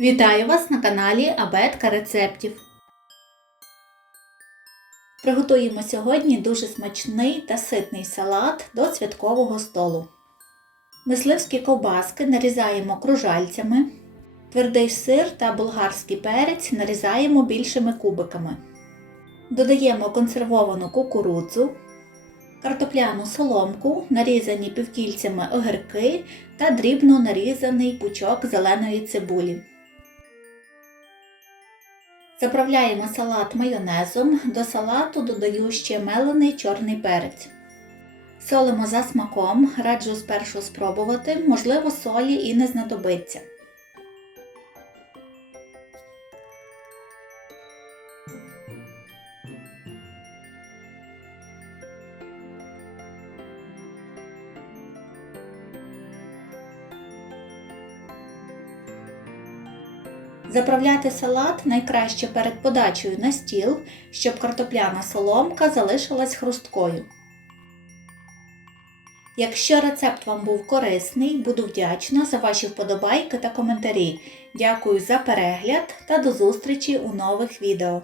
Вітаю вас на каналі Абетка рецептів. Приготуємо сьогодні дуже смачний та ситний салат до святкового столу. Мисливські ковбаски нарізаємо кружальцями, твердий сир та болгарський перець нарізаємо більшими кубиками. Додаємо консервовану кукурудзу, картопляну соломку, нарізані півкільцями огірки та дрібно нарізаний пучок зеленої цибулі. Заправляємо салат майонезом. До салату додаю ще мелений чорний перець. Солимо за смаком, раджу спершу спробувати, можливо, солі і не знадобиться. Заправляти салат найкраще перед подачею на стіл, щоб картопляна соломка залишилась хрусткою. Якщо рецепт вам був корисний, буду вдячна за ваші вподобайки та коментарі. Дякую за перегляд та до зустрічі у нових відео.